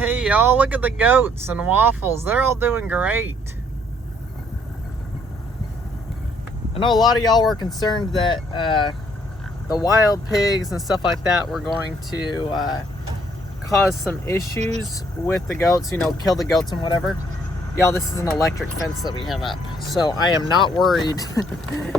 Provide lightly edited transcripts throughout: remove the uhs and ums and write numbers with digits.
Hey y'all, look at the goats and waffles. They're all doing great. I know a lot of y'all were concerned that the wild pigs and stuff like that were going to cause some issues with the goats, you know, kill the goats and whatever. Y'all, this is an electric fence that we have up. So I am not worried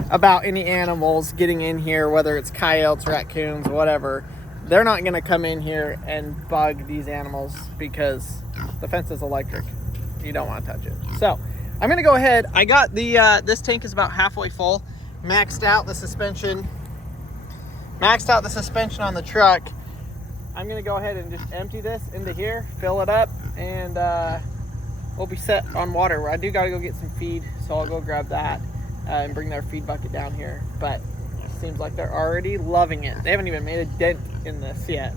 about any animals getting in here, whether it's coyotes, raccoons, whatever. They're not gonna come in here and bug these animals because the fence is electric. You don't wanna touch it. So I'm gonna go ahead. I got the, this tank is about halfway full. Maxed out the suspension on the truck. I'm gonna go ahead and just empty this into here, fill it up, and we'll be set on water. I do gotta go get some feed, so I'll go grab that and bring their feed bucket down here. But it seems like they're already loving it. They haven't even made a dent in this yet.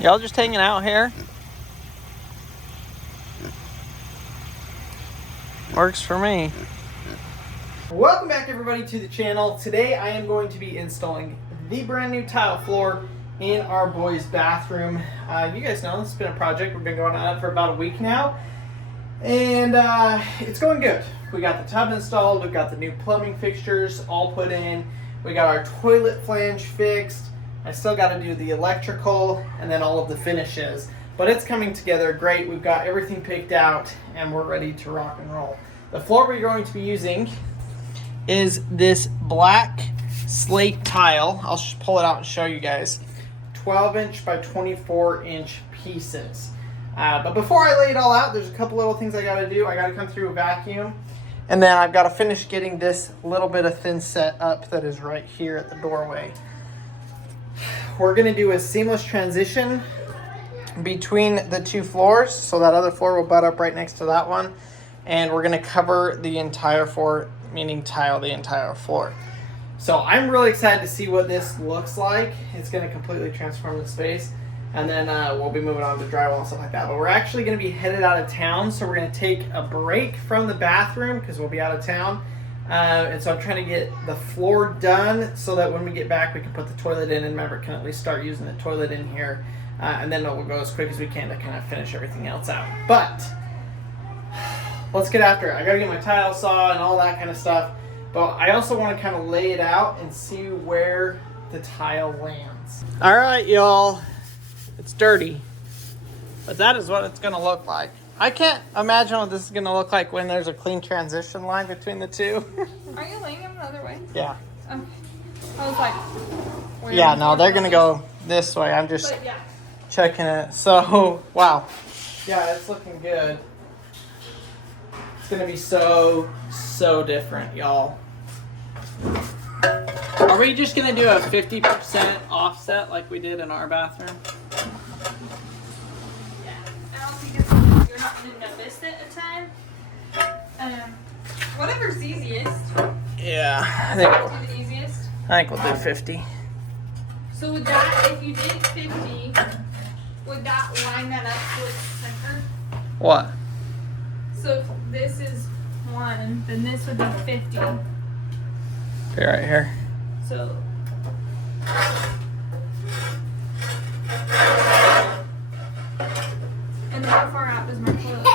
Y'all just hanging out here? Works for me. Welcome back everybody to the channel. Today I am going to be installing the brand new tile floor in our boys' bathroom. You guys know this has been a project. We've been going on it for about a week now. And it's going good. We got the tub installed. We've got the new plumbing fixtures all put in. We got our toilet flange fixed. I still got to do the electrical and then all of the finishes. But it's coming together great. We've got everything picked out and we're ready to rock and roll. The floor we're going to be using is this black slate tile. I'll just pull it out and show you guys. 12-inch by 24-inch pieces. But before I lay it all out, there's a couple little things I got to do. I got to come through a vacuum. And then I've got to finish getting this little bit of thin set up that is right here at the doorway. We're going to do a seamless transition between the two floors. So that other floor will butt up right next to that one. And we're going to cover the entire floor, meaning tile the entire floor. So I'm really excited to see what this looks like. It's going to completely transform the space. And then we'll be moving on to drywall and stuff like that. But we're actually going to be headed out of town. So we're going to take a break from the bathroom because we'll be out of town. And so I'm trying to get the floor done so that when we get back, we can put the toilet in and Maverick can at least start using the toilet in here. And then we'll go as quick as we can to kind of finish everything else out. But let's get after it. I got to get my tile saw and all that kind of stuff. But I also want to kind of lay it out and see where the tile lands. All right, y'all. It's dirty. But that is what it's going to look like. I can't imagine what this is going to look like when there's a clean transition line between the two. Are you laying them the other way? Yeah. Okay. I was like... Yeah, no, they're going to go this way. I'm just checking it. So, wow. Yeah, it's looking good. It's going to be so different, y'all. Are we just going to do a 50% offset like we did in our bathroom? Yeah. I don't think it's, you're not going to notice it a time. Whatever's easiest. Yeah. I think, do the easiest. I think we'll do 50. So would that, if you did 50, would that line that up to its center? What? So if this is 1, then this would be 50. Okay, right here. So... And how far out is my toilet?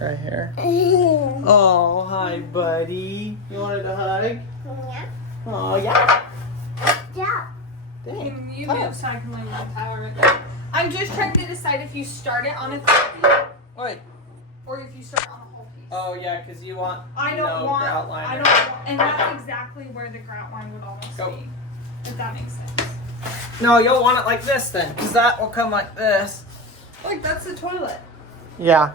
Right here. Oh, hi, buddy. You wanted a hug? Yeah. Oh, yeah. Yeah. Can you move so I can lay my towel right there? I'm just trying to decide if you start it on a 50 Wait. or if you start on a whole piece. Oh, yeah, because you want I don't want, grout liner. I don't want, and that's exactly where the grout line would almost be. If that makes sense. No, you'll want it like this then, because that will come like this. Like, that's the toilet. Yeah.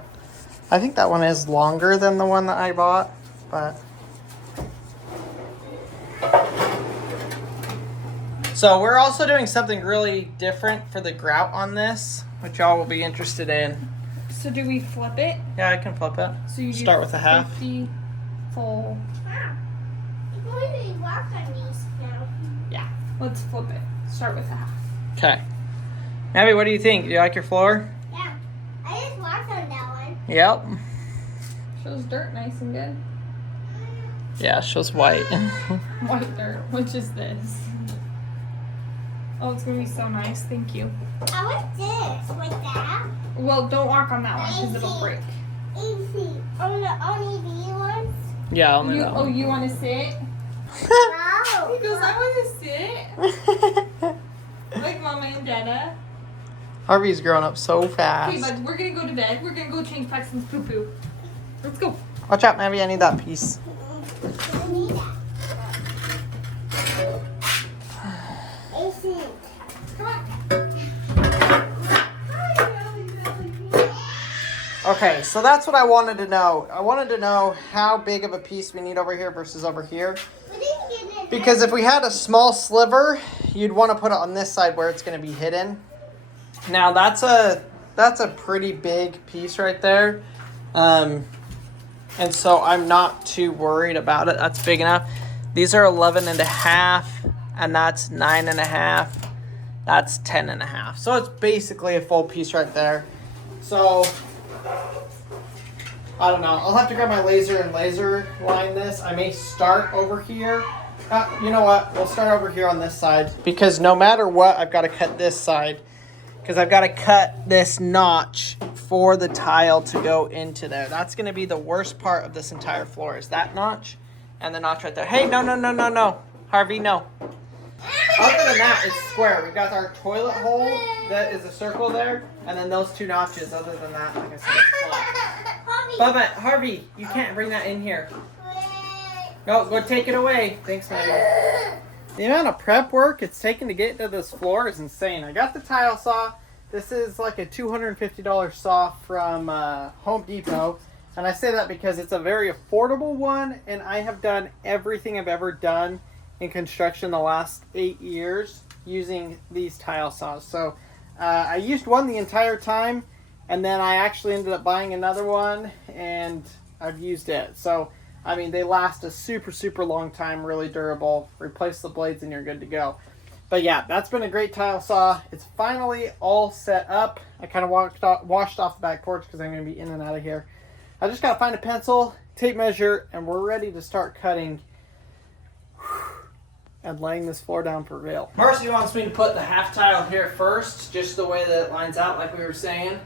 I think that one is longer than the one that I bought, but... So we're also doing something really different for the grout on this, which y'all will be interested in. So do we flip it? Yeah, I can flip it. So you start with a half. 50 full. Yeah, let's flip it. Start with a half. Okay. Abby, what do you think? Do you like your floor? Yeah. I just walked on that one. Yep. Shows dirt nice and good. Yeah, it shows white. White dirt, which is this. Oh, it's gonna be so nice. Thank you. I want this, like that. Well, don't walk on that one because it'll break. Easy. Only these ones? Yeah, only that Oh, one. you want to sit? No. He goes, I want to sit. Like Mama and Dada. Harvey's growing up so Okay, fast. bud, we're going to go to bed. We're going to go change Paxton's poo-poo. Let's go. Watch out, maybe I need that piece. I need that. Easy. Come on. Okay, so that's what I wanted to know. I wanted to know how big of a piece we need over here versus over here. Because if we had a small sliver, you'd want to put it on this side where it's going to be hidden. Now that's a pretty big piece right there. And so I'm not too worried about it. That's big enough. These are 11.5, and that's 9.5. That's 10.5. So it's basically a full piece right there. So I don't know. I'll have to grab my laser and laser line this. I may start over here. You know what? We'll start over here on this side. Because no matter what, I've got to cut this side. Because I've got to cut this notch for the tile to go into there. That's going to be the worst part of this entire floor is that notch and the notch right there. Hey, no. Harvey, no. Other than that, it's square. We've got our toilet hole that is a circle there. And then those two notches. Other than that, like I said, it's flat. Bubba, Harvey, you can't bring that in here. No, go take it away. Thanks, Maggie. The amount of prep work it's taken to get to this floor is insane. I got the tile saw. This is like a $250 saw from Home Depot. And I say that because it's a very affordable one. And I have done everything I've ever done in construction the last 8 years using these tile saws. So I used one the entire time. And then I actually ended up buying another one. And I've used it. So I mean, they last a super, super long time, really durable. Replace the blades and you're good to go. But yeah, that's been a great tile saw. It's finally all set up. I kind of washed off the back porch because I'm going to be in and out of here. I just got to find a pencil, tape measure, and we're ready to start cutting and laying this floor down for real. Marcy wants me to put the half tile here first, just the way that it lines out like we were saying.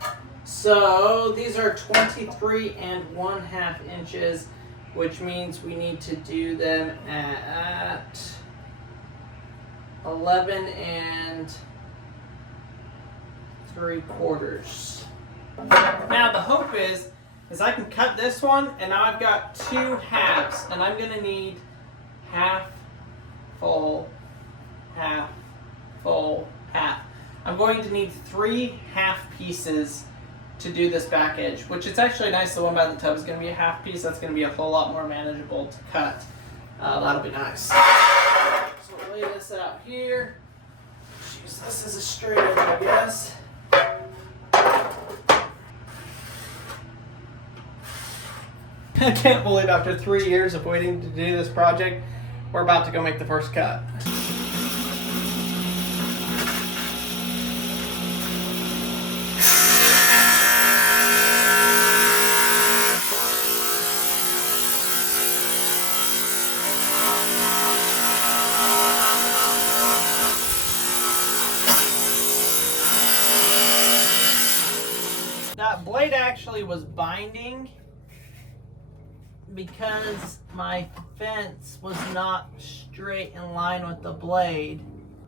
So these are 23 1/2 inches. Which means we need to do them at 11 3/4. Now the hope is I can cut this one, and now I've got 2 halves, and I'm gonna need half full, half full, half. I'm going to need 3 half pieces to do this back edge, which it's actually nice. The one by the tub is going to be a half piece. That's going to be a whole lot more manageable to cut. That'll be nice. So we'll lay this out here. Use this as a straight edge, I guess. I can't believe after 3 years of waiting to do this project, we're about to go make the first cut. That blade actually was binding because my fence was not straight in line with the blade,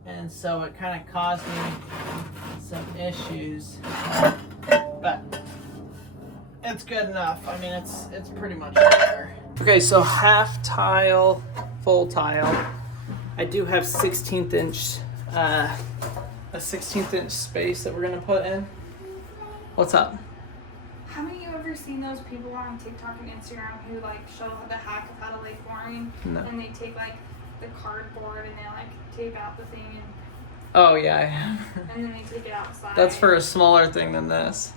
and so it kind of caused me some issues, but it's good enough. I mean, it's pretty much there. Okay, so half tile, full tile. I do have 16th inch, a 16th inch space that we're gonna put in. What's up? Haven't you ever seen those people on TikTok and Instagram who like show the hack of how to lay flooring? No. And they take like the cardboard and they like tape out the thing and Oh yeah. and then they take it outside. That's for a smaller thing than this.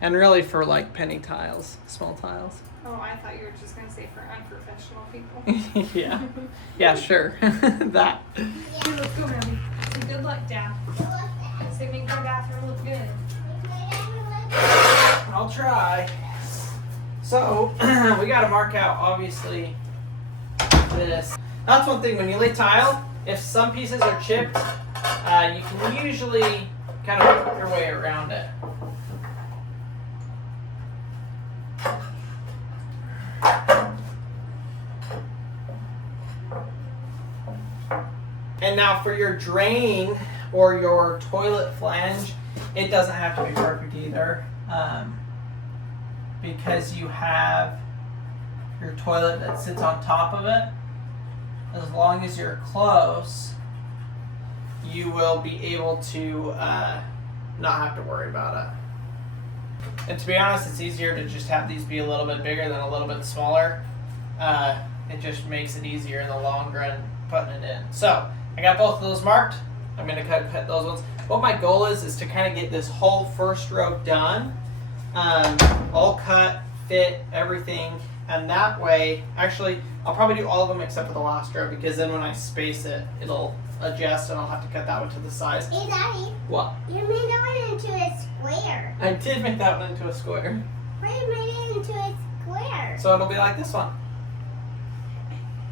And really for like penny tiles, small tiles. Oh, I thought you were just gonna say for unprofessional people. Yeah. Yeah, sure. That. Okay, let's go, Abby. Say good luck, Dad. Say make my bathroom look good. I'll try. So, we gotta mark out, obviously, this. That's one thing, when you lay tile, if some pieces are chipped, you can usually kind of work your way around it. now for your drain or your toilet flange, it doesn't have to be perfect either, because you have your toilet that sits on top of it. As long as you're close, you will be able to not have to worry about it. And to be honest, it's easier to just have these be a little bit bigger than a little bit smaller. It just makes it easier in the long run putting it in. So I got both of those marked. I'm going to cut those ones. What my goal is to kind of get this whole first row done, all cut, fit, everything, and that way, actually, I'll probably do all of them except for the last row, because then when I space it, it'll adjust and I'll have to cut that one to the size. Hey, Daddy. What? You made that one into a square. I did make that one into a square. Why you made it into a square? So it'll be like this one.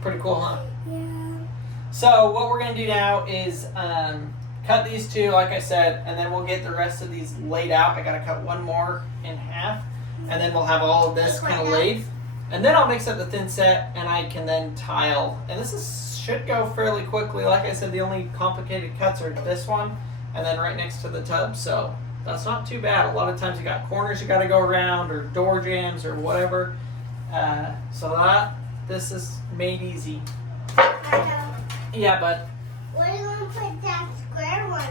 Pretty cool, huh? Yeah. So what we're going to do now is cut these two, like I said, and then we'll get the rest of these laid out. I got to cut one more in half, and then we'll have all of this kind of laid. And then I'll mix up the thin set, and I can then tile. And this should go fairly quickly. Like I said, the only complicated cuts are this one, and then right next to the tub. So that's not too bad. A lot of times you got corners you got to go around, or door jams, or whatever. So this is made easy. Yeah, but Where are you going to put that square one?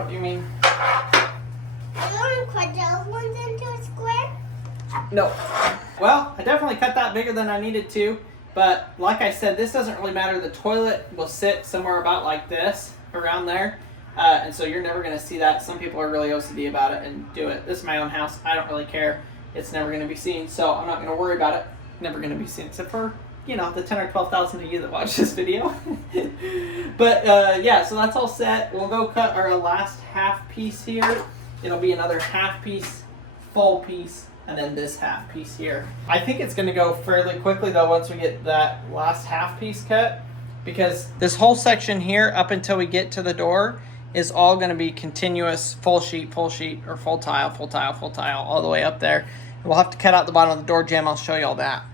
what do you mean? Are you going to put those ones into a square? No. Well, I definitely cut that bigger than I needed to, but like I said, this doesn't really matter. The toilet will sit somewhere about like this, around there, and so you're never going to see that. Some people are really OCD about it and do it. This is my own house. I don't really care. It's never going to be seen, so I'm not going to worry about it. Never going to be seen, except for, you know, the 10 or 12,000 of you that watch this video. But yeah, so that's all set. We'll go cut our last half piece here. It'll be another half piece, full piece, and then this half piece here. I think it's going to go fairly quickly though once we get that last half piece cut, because this whole section here up until we get to the door is all going to be continuous full sheet, or full tile, all the way up there. We'll have to cut out the bottom of the door jamb. I'll show you all that.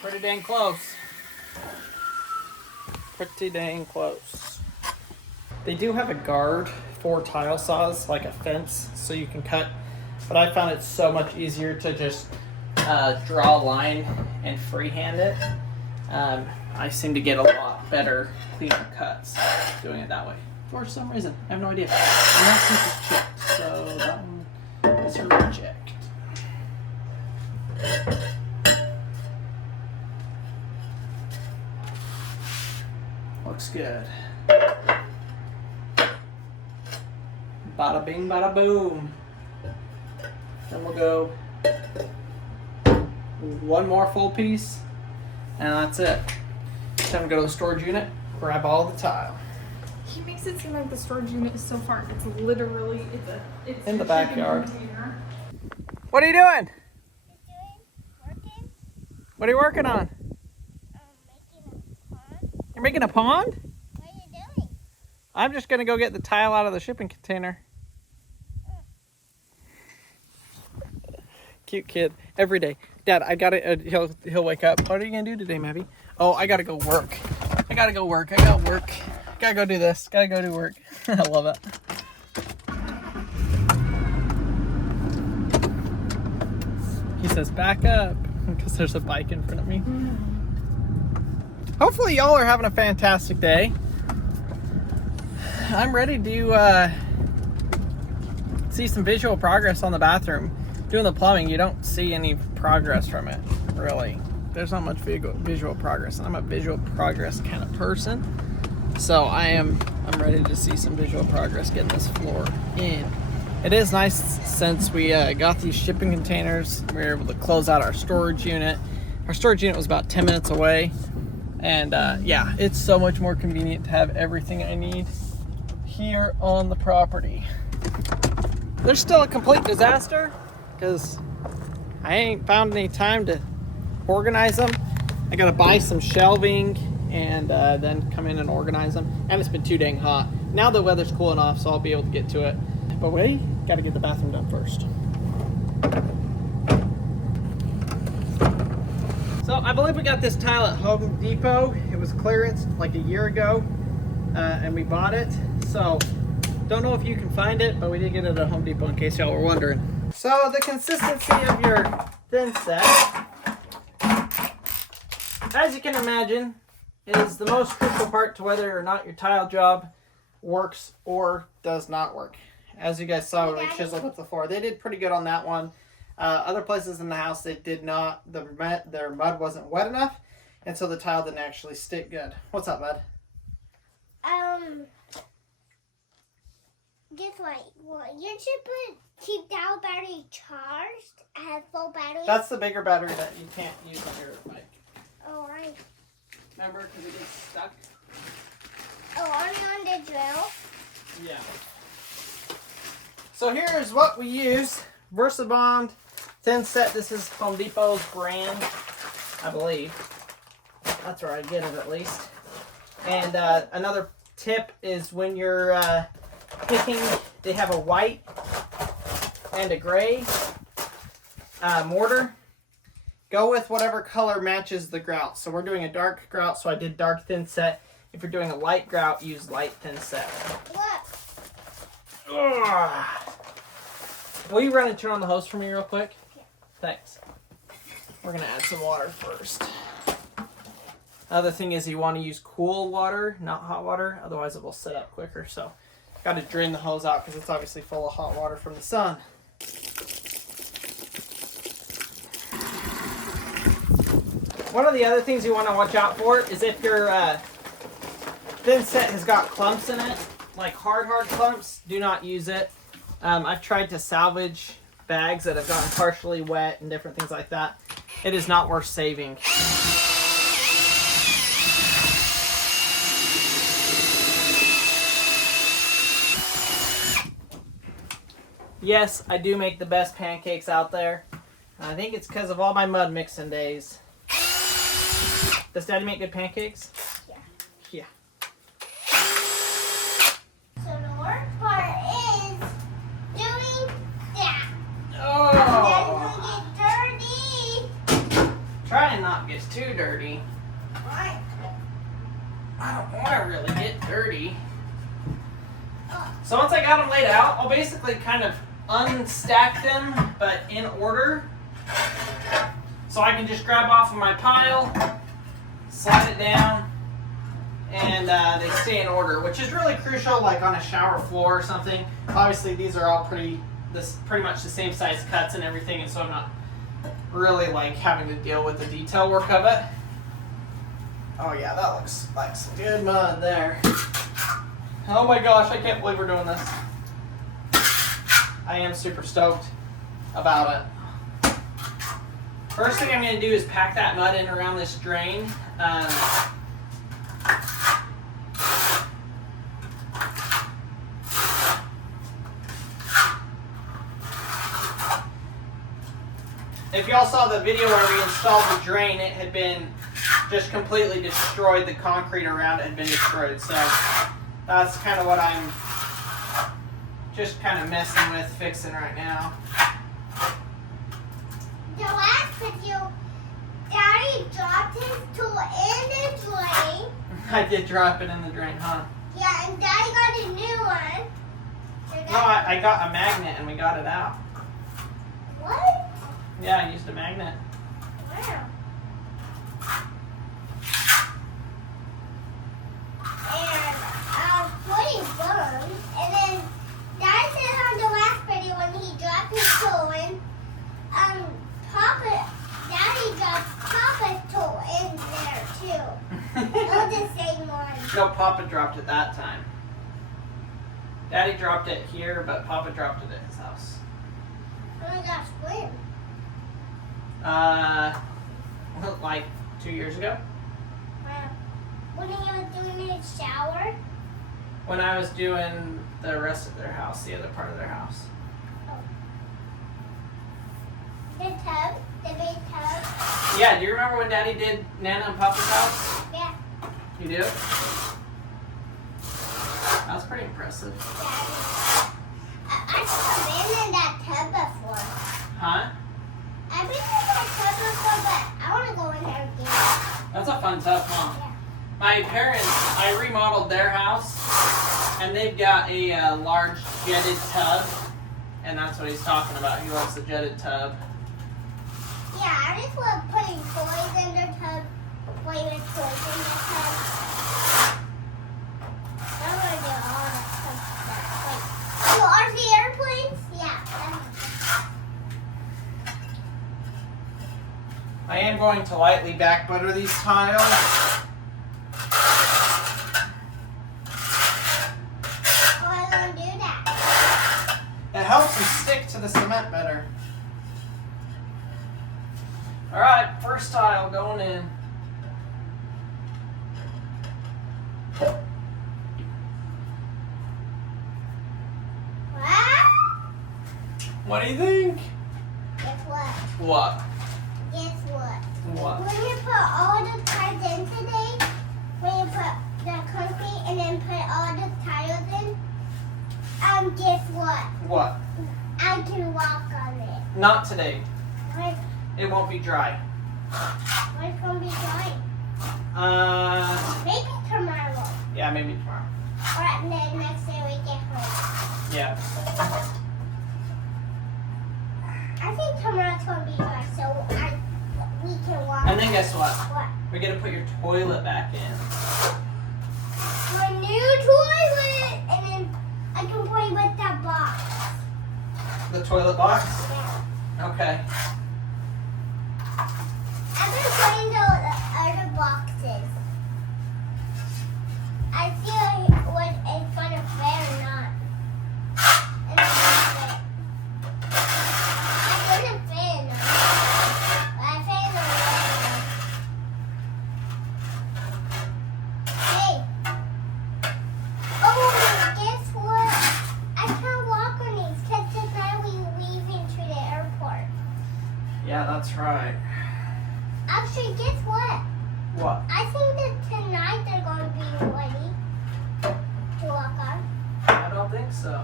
Pretty dang close. Pretty dang close. They do have a guard for tile saws, like a fence, so you can cut. But I found it so much easier to just draw a line and freehand it. I seem to get a lot better, cleaner cuts doing it that way. For some reason, I have no idea. And that piece is chipped, so that one is a reject. Looks good. Bada bing, bada boom. Then we'll go one more full piece, and that's it. Time to go to the storage unit, grab all the tile. He makes it seem like the storage unit is so far. It's literally it's In the a backyard. shipping container. What are you doing? Working? What are you working on? Making a pond. You're making a pond? What are you doing? I'm just gonna go get the tile out of the shipping container. Cute kid. Every day. Dad, I gotta, he'll wake up. What are you gonna do today, Mabby? Oh, I gotta go work. I gotta go work. Gotta go do this. Gotta go do work. I love it. He says, back up, because there's a bike in front of me. Hopefully y'all are having a fantastic day. I'm ready to see some visual progress on the bathroom. Doing the plumbing, you don't see any progress from it, really. There's not much visual progress, and I'm a visual progress kind of person. So I'm ready to see some visual progress getting this floor in. It is nice since we got these shipping containers, we were able to close out our storage unit. Our storage unit was about 10 minutes away. And yeah, it's so much more convenient to have everything I need here on the property. There's still a complete disaster because I ain't found any time to organize them. I gotta buy some shelving and then come in and organize them. And it's been too dang hot. Now the weather's cooling off, so I'll be able to get to it. But we gotta get the bathroom done first. So I believe we got this tile at Home Depot. It was clearance like a year ago, and we bought it. So don't know if you can find it, but we did get it at Home Depot in case y'all were wondering. So the consistency of your thin set, as you can imagine, is the most crucial part to whether or not your tile job works or does not work. As you guys saw when we chiseled up the floor, they did pretty good on that one. Other places in the house, they did not. Their mud wasn't wet enough, and so the tile didn't actually stick good. What's up, bud? Guess what? Well, you should keep that battery charged. Have full battery. That's the bigger battery that you can't use on your bike. Oh, right. Remember, because it gets stuck. Oh, on the drill. Yeah. So here's what we use. VersaBond thin set. This is Home Depot's brand, I believe. That's where I get it at least. And another tip is when you're picking, they have a white and a gray mortar. Go with whatever color matches the grout. So we're doing a dark grout, so I did dark thin set. If you're doing a light grout, use light thin set. Look. Ugh. Will you run and turn on the hose for me real quick? Yeah. Thanks. We're going to add some water first. Other thing is you want to use cool water, not hot water. Otherwise it will set up quicker. So got to drain the hose out because it's obviously full of hot water from the sun. One of the other things you want to watch out for is if your thin set has got clumps in it, like hard clumps, do not use it. I've tried to salvage bags that have gotten partially wet and different things like that. It is not worth saving. Yes, I do make the best pancakes out there. I think it's because of all my mud mixing days. Does Daddy make good pancakes? Yeah. Yeah. So the worst part is doing that. Oh! Then we get dirty. Try and not get too dirty. Right. I don't want to really get dirty. Oh. So once I got them laid out, I'll basically kind of unstack them, but in order. So I can just grab off of my pile, slide it down, and they stay in order, which is really crucial, like on a shower floor or something. Obviously, these are all pretty much the same size cuts and everything, and so I'm not really like having to deal with the detail work of it. Oh yeah, that looks like some good mud there. Oh my gosh, I can't believe we're doing this. I am super stoked about it. First thing I'm going to do is pack that mud in around this drain. If y'all saw the video where we installed the drain, it had been just completely destroyed. The concrete around it had been destroyed. So that's kind of what I'm just kind of messing with, fixing right now. The last video, Daddy dropped his tool in the drain. I did drop it in the drain, huh? Yeah, and Daddy got a new one. No, I got a magnet and we got it out. What? Yeah, I used a magnet. Wow. And putting buttons, and then Daddy said on the last video when he dropped his tool in, Daddy dropped Papa's tool in there too. It was the same one. No, Papa dropped it that time. Daddy dropped it here, but Papa dropped it at his house. Oh my gosh, when? Like 2 years ago. Wow. When you were doing a shower? When I was doing the rest of their house, the other part of their house. Oh. The tub? The big tub? Yeah, do you remember when Daddy did Nana and Papa's house? Yeah. You do? That was pretty impressive. Daddy. I've been in that tub before. Huh? I've been in that tub before, but I want to go in there again. That's a fun tub, huh? Yeah. My parents, I remodeled their house, and they've got a large jetted tub, and that's what he's talking about. He loves the jetted tub. Yeah, I just love putting toys in the tub, playing with toys in the tub. I want to do all that stuff. Like, you RC airplanes? Yeah. I am going to lightly back butter these tiles. Oh, I don't do that. It helps them stick to the cement better. Alright, first tile going in. What? What do you think? Guess what? What? Guess what? What? When you put all the tiles in today, when you put the concrete and then put all the tiles in, guess what? What? I can walk on it. Not today. Like, It won't be dry. it's gonna be dry. Maybe tomorrow. Yeah, maybe tomorrow. Or the next day we get home. Yeah. I think tomorrow's gonna be dry, so we can walk. And then guess what? What? We're gonna put your toilet back in. My new toilet! And then I can play with that box. The toilet box? Yeah. Okay. I've been playing the other boxes. I see what it's gonna fit or not. And I didn't fit in them. But I fit in the Hey. Oh, guess what? I can't walk on these because tonight we're leaving to the airport. Yeah, that's right. Actually, guess what? What? I think that tonight they're going to be ready to walk on. I don't think so.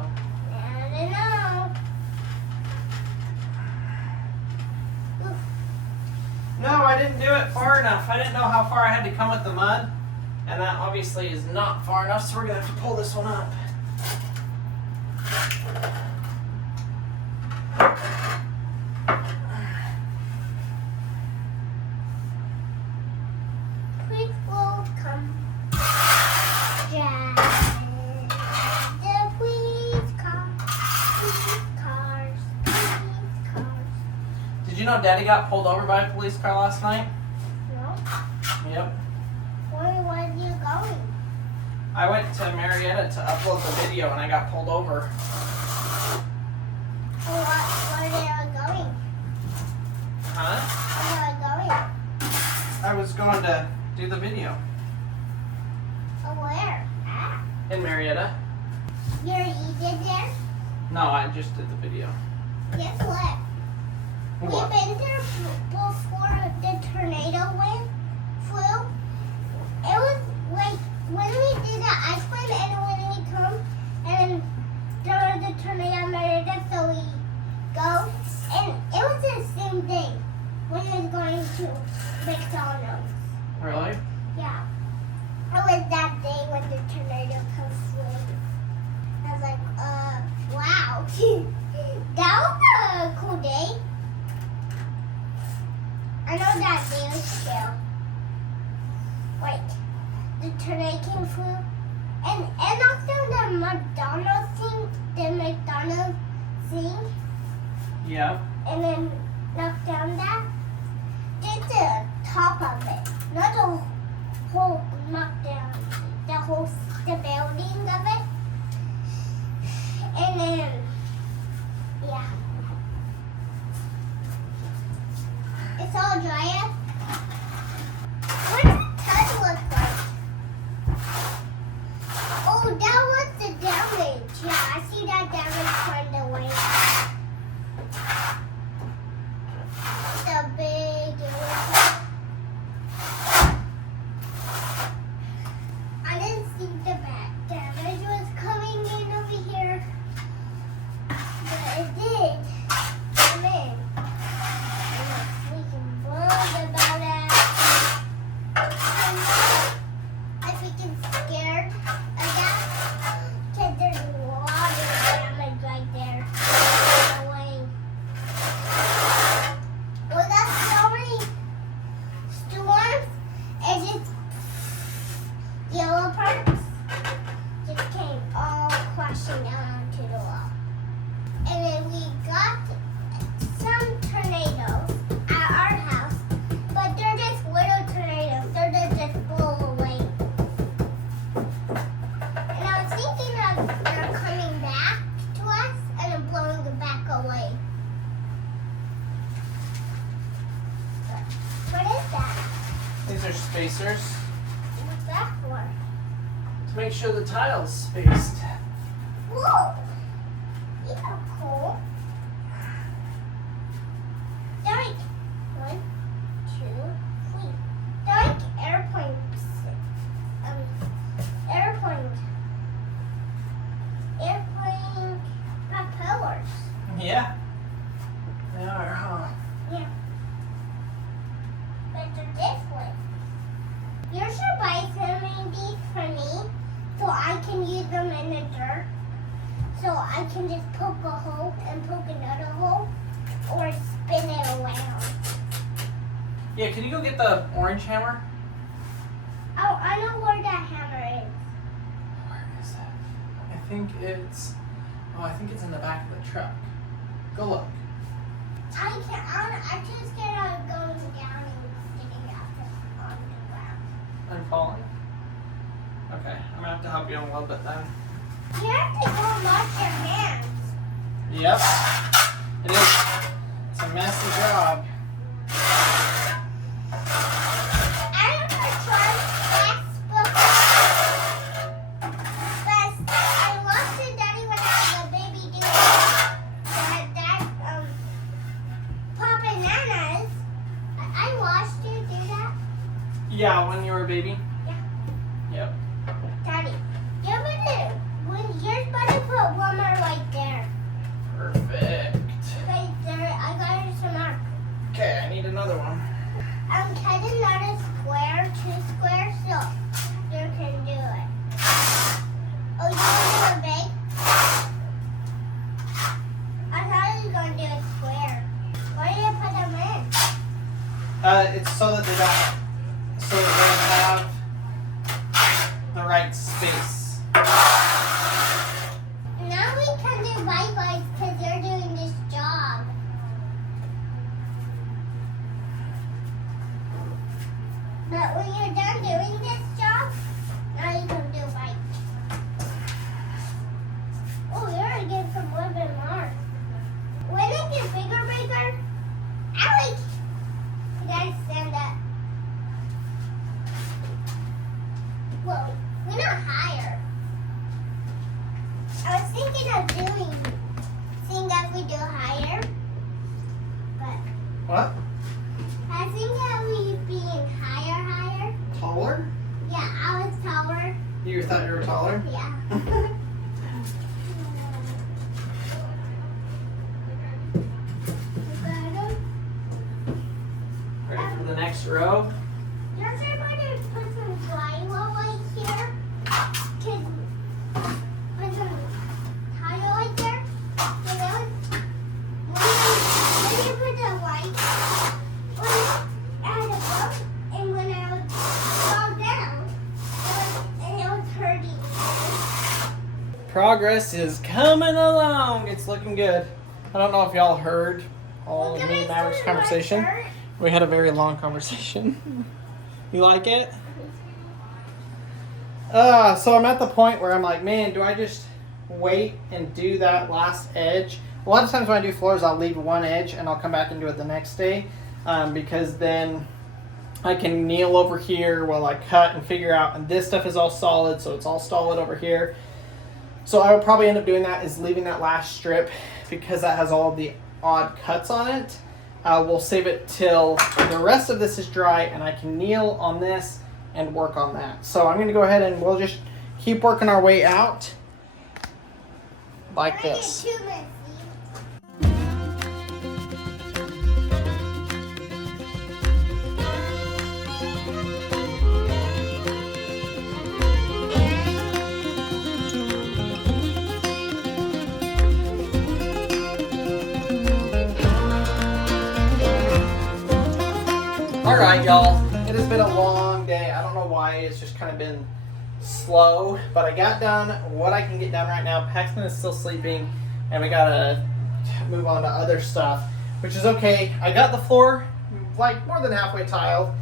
I don't know. Oof. No, I didn't do it far enough. I didn't know how far I had to come with the mud. And that obviously is not far enough, so we're going to have to pull this one up. Please will come. Please come. Please cars. Please cars. Did you know Daddy got pulled over by a police car last night? No? Yep. Where are you going? I went to Marietta to upload the video and I got pulled over. Where are you going? Huh? Where are you going? I was going to do the video Where? Ah. in Marietta. You did there? No, I just did the video. Guess what? What? We've been there before the tornado flew. It was like when we did the ice cream and when we come and there was the tornado in Merida, so we go and it was the same thing when we was going to McDonald's. Really? Yeah. It was that day when the tornado comes through. I was like, wow. That was a cool day. I know that day was chill. Wait, the tornado came through and knocked down the McDonald's thing, Yeah. and then knocked down that. Just the top of it, not the whole knockdown, the building of it. all dry up. What does the tub look like? Oh, that was the damage. Yeah, I see that damage from the way. The big. I didn't see the bad damage was coming in over here, but it did come in. I'm freaking bummed about it. I'm freaking scared of that because there's a lot of damage right there. Going. Well, that's so many storms. It just yellow parts just came all crashing down onto the wall. And then we got some tornadoes at our house, but they're just little tornadoes. They're just blow away. And I was thinking of they're coming back to us and then blowing it back away. What is that? These are spacers What's that for? to make sure the tile's spaced. Whoa! Yeah, cool. They're like 1, 2, 3. They're like airplanes. Airplane propellers. Yeah. They are, huh? Yeah. But they're different. You should buy some of these for me so I can use them in the dirt. So I can just poke a hole and poke another hole or spin it around. Yeah, can you go get the orange hammer? Oh, I know where that hammer is. Where is that? I think it's in the back of the truck. Go look. I'm too scared of going down and sticking out on the ground. I'm falling. Okay, I'm gonna have to help you in a little bit then. You have to go and wash your hands. Yep. It is. It's a messy job. I never tried textbook, but I watched it daddy when I was a baby doing that pop bananas. I watched you do that. Yeah, when you were a baby? Yeah. Yep. Daddy, you're supposed to put one more right there. Perfect. Right there, I got it some mark. Okay, I need another one. I'm cutting out a square, 2 squares, so you can do it. Oh, you want to do a big? I thought you were going to do a square. Why did you put them in? It's so that they have the right space. Now we can do bye-byes because you're doing this job. But when you're done doing this job, now you can do bye. Oh, you're going to get some wood and more. When it gets bigger, Alex, you gotta stand up. Whoa, we're not higher. I was thinking of seeing if we do higher, but What? I think that we being higher. Taller? Yeah, I was taller. You thought you were taller? Yeah. Ready for the next row? You're supposed to put some drywall right here. Put some tile right there. So that when you put the white at the bump, and when I would fall down, it was hurting. Progress is coming along. It's looking good. I don't know if y'all heard all of me and Maverick's conversation. We had a very long conversation. You like it? So I'm at the point where I'm like, man, do I just wait and do that last edge? A lot of times when I do floors, I'll leave one edge and I'll come back and do it the next day. because then I can kneel over here while I cut and figure out, and this stuff is all solid, so it's all solid over here. So I would probably end up doing that, is leaving that last strip because that has all the odd cuts on it. We'll save it till the rest of this is dry and I can kneel on this and work on that. So I'm going to go ahead and we'll just keep working our way out like this. Alright, y'all, it has been a long day. I don't know why, it's just kind of been slow, but I got done what I can get done right now. Paxton is still sleeping, and we gotta move on to other stuff, which is okay. I got the floor like more than halfway tiled.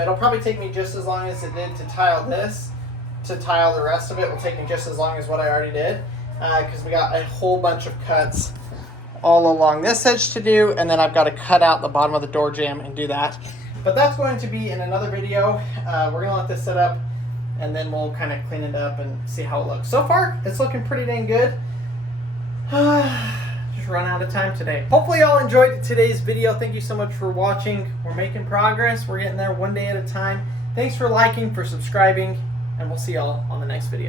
It'll probably take me just as long as it did to tile this. To tile the rest of it will take me just as long as what I already did, because we got a whole bunch of cuts all along this edge to do, and then I've got to cut out the bottom of the door jamb and do that. But that's going to be in another video. We're gonna let this sit up and then we'll kind of clean it up and see how it looks. So far, it's looking pretty dang good. Just run out of time today. Hopefully y'all enjoyed today's video. Thank you so much for watching. We're making progress. We're getting there one day at a time. Thanks for liking, for subscribing, and we'll see y'all on the next video.